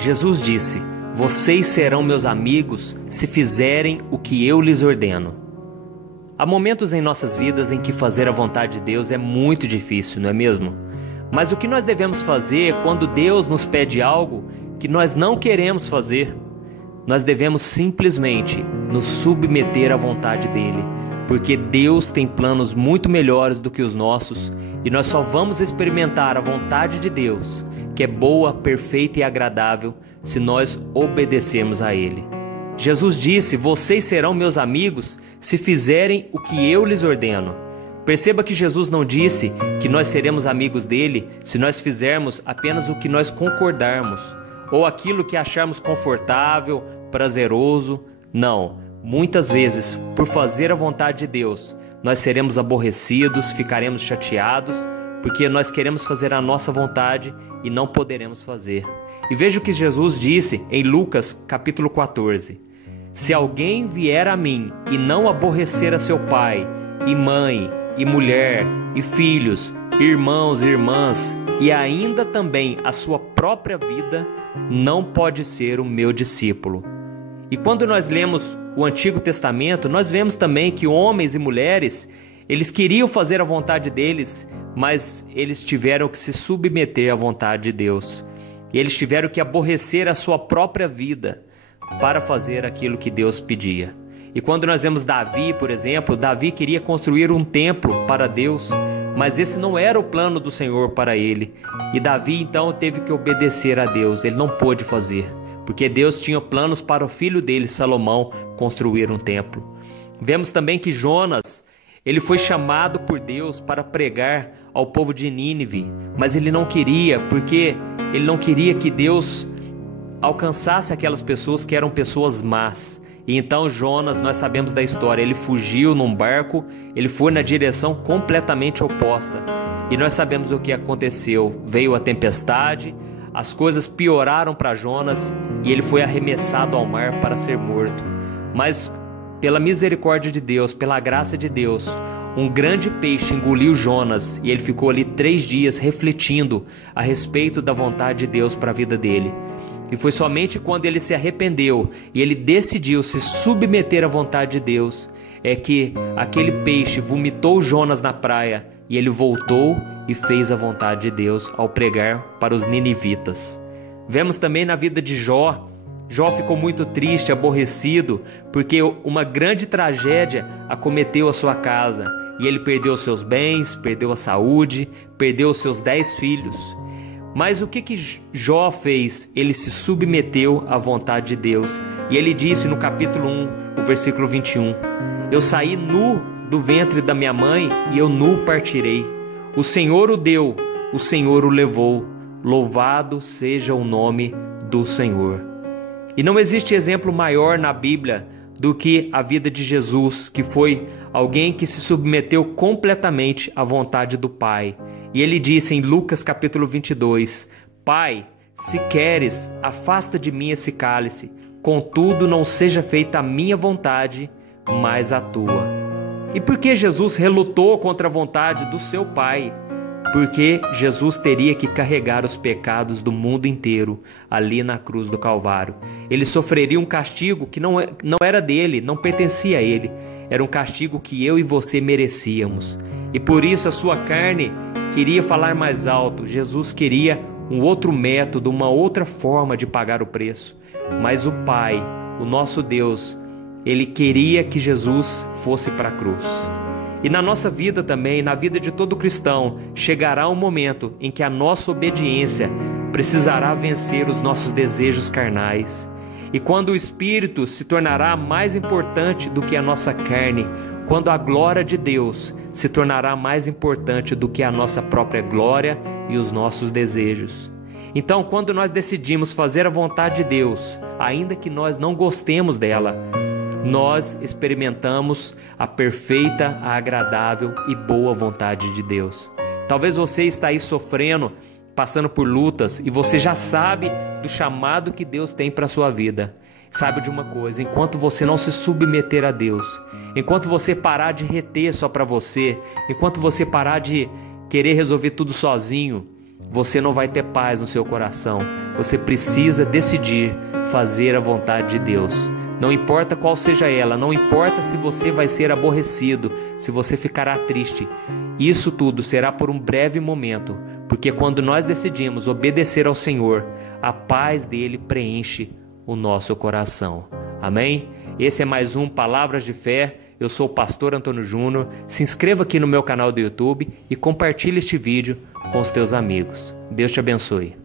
Jesus disse: "Vocês serão meus amigos se fizerem o que eu lhes ordeno." Há momentos em nossas vidas em que fazer a vontade de Deus é muito difícil, não é mesmo? Mas o que nós devemos fazer quando Deus nos pede algo que nós não queremos fazer? Nós devemos simplesmente nos submeter à vontade dele, porque Deus tem planos muito melhores do que os nossos, e nós só vamos experimentar a vontade de Deus, que é boa, perfeita e agradável, se nós obedecermos a ele. Jesus disse: "Vocês serão meus amigos se fizerem o que eu lhes ordeno." Perceba que Jesus não disse que nós seremos amigos dele se nós fizermos apenas o que nós concordarmos, ou aquilo que acharmos confortável, prazeroso. Não, muitas vezes, por fazer a vontade de Deus, nós seremos aborrecidos, ficaremos chateados, porque nós queremos fazer a nossa vontade e não poderemos fazer. E veja o que Jesus disse em Lucas capítulo 14. "Se alguém vier a mim e não aborrecer a seu pai, e mãe, e mulher, e filhos, irmãos e irmãs, e ainda também a sua própria vida, não pode ser o meu discípulo." E quando nós lemos o Antigo Testamento, nós vemos também que homens e mulheres, eles queriam fazer a vontade deles, mas eles tiveram que se submeter à vontade de Deus. E eles tiveram que aborrecer a sua própria vida para fazer aquilo que Deus pedia. E quando nós vemos Davi, por exemplo, Davi queria construir um templo para Deus, mas esse não era o plano do Senhor para ele. E Davi então teve que obedecer a Deus, ele não pôde fazer, porque Deus tinha planos para o filho dele, Salomão, construir um templo. Vemos também que Jonas, ele foi chamado por Deus para pregar ao povo de Nínive, mas ele não queria, porque ele não queria que Deus alcançasse aquelas pessoas que eram pessoas más. E então Jonas, nós sabemos da história, ele fugiu num barco, ele foi na direção completamente oposta. E nós sabemos o que aconteceu. Veio a tempestade, as coisas pioraram para Jonas e ele foi arremessado ao mar para ser morto. Mas pela misericórdia de Deus, pela graça de Deus, um grande peixe engoliu Jonas e ele ficou ali 3 dias refletindo a respeito da vontade de Deus para a vida dele. E foi somente quando ele se arrependeu e ele decidiu se submeter à vontade de Deus, é que aquele peixe vomitou Jonas na praia e ele voltou e fez a vontade de Deus ao pregar para os ninivitas. Vemos também na vida de Jó. Jó ficou muito triste, aborrecido, porque uma grande tragédia acometeu a sua casa. E ele perdeu seus bens, perdeu a saúde, perdeu os seus 10 filhos. Mas o que Jó fez? Ele se submeteu à vontade de Deus. E ele disse no capítulo 1, o versículo 21, "Eu saí nu do ventre da minha mãe e eu nu partirei. O Senhor o deu, o Senhor o levou. Louvado seja o nome do Senhor." E não existe exemplo maior na Bíblia do que a vida de Jesus, que foi alguém que se submeteu completamente à vontade do Pai. E ele disse em Lucas capítulo 22, "Pai, se queres, afasta de mim esse cálice, contudo não seja feita a minha vontade, mas a tua." E por que Jesus relutou contra a vontade do seu Pai? Porque Jesus teria que carregar os pecados do mundo inteiro ali na cruz do Calvário. Ele sofreria um castigo que não era dele, não pertencia a ele. Era um castigo que eu e você merecíamos. E por isso a sua carne queria falar mais alto. Jesus queria um outro método, uma outra forma de pagar o preço. Mas o Pai, o nosso Deus, ele queria que Jesus fosse para a cruz. E na nossa vida também, na vida de todo cristão, chegará um momento em que a nossa obediência precisará vencer os nossos desejos carnais. E quando o Espírito se tornará mais importante do que a nossa carne, quando a glória de Deus se tornará mais importante do que a nossa própria glória e os nossos desejos. Então, quando nós decidimos fazer a vontade de Deus, ainda que nós não gostemos dela, nós experimentamos a perfeita, a agradável e boa vontade de Deus. Talvez você está aí sofrendo, passando por lutas, e você já sabe do chamado que Deus tem para a sua vida. Sabe de uma coisa, enquanto você não se submeter a Deus, enquanto você parar de reter só para você, enquanto você parar de querer resolver tudo sozinho, você não vai ter paz no seu coração. Você precisa decidir fazer a vontade de Deus. Não importa qual seja ela, não importa se você vai ser aborrecido, se você ficará triste. Isso tudo será por um breve momento, porque quando nós decidimos obedecer ao Senhor, a paz dele preenche o nosso coração. Amém? Esse é mais um Palavras de Fé. Eu sou o pastor Antônio Júnior. Se inscreva aqui no meu canal do YouTube e compartilhe este vídeo com os teus amigos. Deus te abençoe.